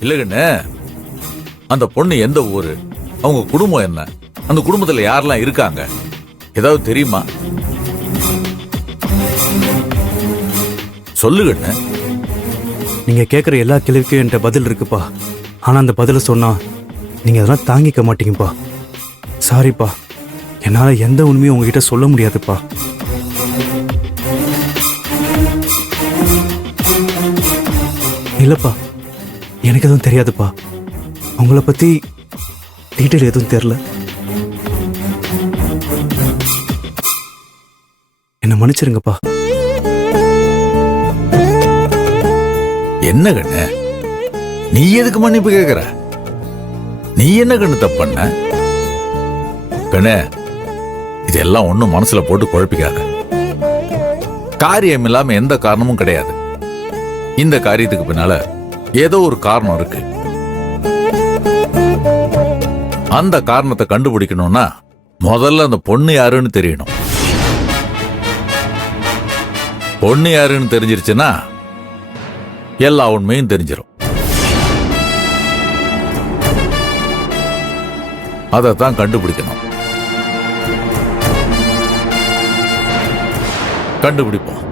இல்லைங்கண்ணே, அந்த பொண்ணு எந்த ஊரு, அவங்க குடும்பம் என்ன, அந்த குடும்பத்துல யாரெல்லாம் இருக்காங்க, ஏதாவது தெரியுமா? சொல்லுங்கண்ணே. நீங்க கேட்குற எல்லா கேள்விக்கும் என்கிட்ட பதில் இருக்குப்பா. ஆனா அந்த பதிலை சொன்னா நீங்க அதெல்லாம் தாங்கிக்க மாட்டீங்கப்பா. சாரிப்பா, என்னால எந்த உண்மையும் உங்ககிட்ட சொல்ல முடியாதுப்பா. இல்லப்பா, எனக்கு எதுவும் தெரியாதுப்பா. உங்களை பத்தி டீட்டெயில் எதுவும் தெரியல. என்ன மன்னிச்சிருங்கப்பா. என்ன கண்ணு, நீ எதுக்கு மன்னிப்பு கேக்குற? நீ என்ன கண்ணு தப்பு பண்ண? கண்ணு, இதெல்லாம் ஒண்ணும் மனசுல போட்டு குழப்பிக்காத. காரியம் இல்லாம எந்த காரணமும் கிடையாது. இந்த காரியத்துக்கு பின்னால ஏதோ ஒரு காரணம் இருக்கு. அந்த காரணத்தை கண்டுபிடிக்கணும்னா முதல்ல அந்த பொண்ணு யாருன்னு தெரியணும். பொண்ணு யாருன்னு தெரிஞ்சிருச்சுன்னா எல்லா உண்மையும் தெரிஞ்சிடும். அதைத்தான் கண்டுபிடிக்கணும். கண்டுபிடிப்போம்.